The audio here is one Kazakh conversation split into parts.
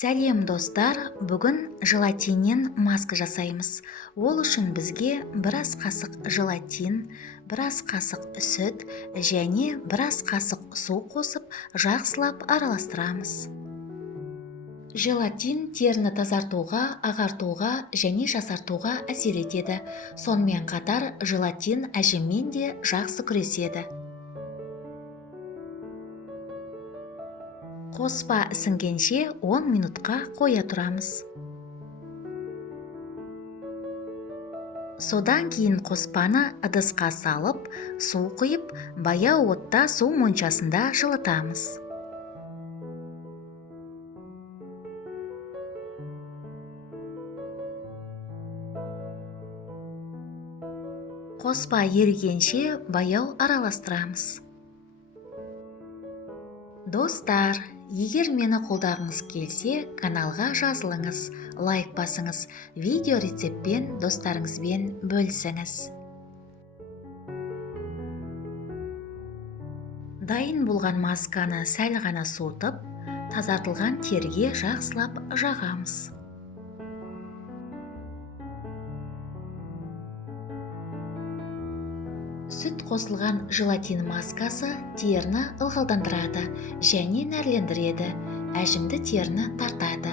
Сәлем достар, бүгін желатиннен маска жасаймыз. Ол үшін бізге біраз қасық желатин, біраз қасық сүт және біраз қасық су қосып, жақсылап араластырамыз. Желатин теріні тазартуға, ағартуға және жасартуға әсер етеді. Сонымен қатар желатин әжіммен де жақсы күреседі. Қоспа ісінгенше 10 минутқа қоя тұрамыз. Содан кейін қоспаны ыдысқа салып, су құйып, баяу отта су моншасында жылытамыз. Қоспа ерігенше баяу араластырамыз. Достар, егер мені қолдағыңыз келсе, каналға жазылыңыз, лайк басыңыз, видео рецептпен достарыңызбен бөлісіңіз. Дайын болған масканы сәл ғана суытып, тазартылған терге жақсылап жағамыз. Сүт қосылған желатин маскасы теріні ылғалдандырады және нәрлендіреді, әжімді теріні тартады.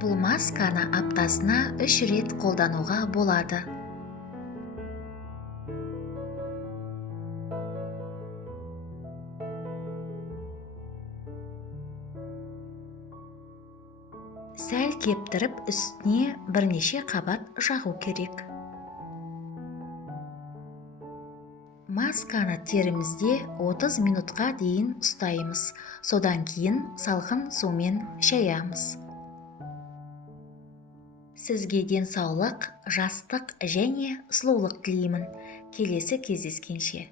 Бұл масканы аптасына 3 рет қолдануға болады. Сәл кептіріп, үстіне бірнеше қабат жағу керек. Масканы терімізде 30 минутқа дейін ұстаймыз. Содан кейін салқын сумен шаямыз. Сізге денсаулық, жастық және сұлулық тілеймін. Келесі кездескенше.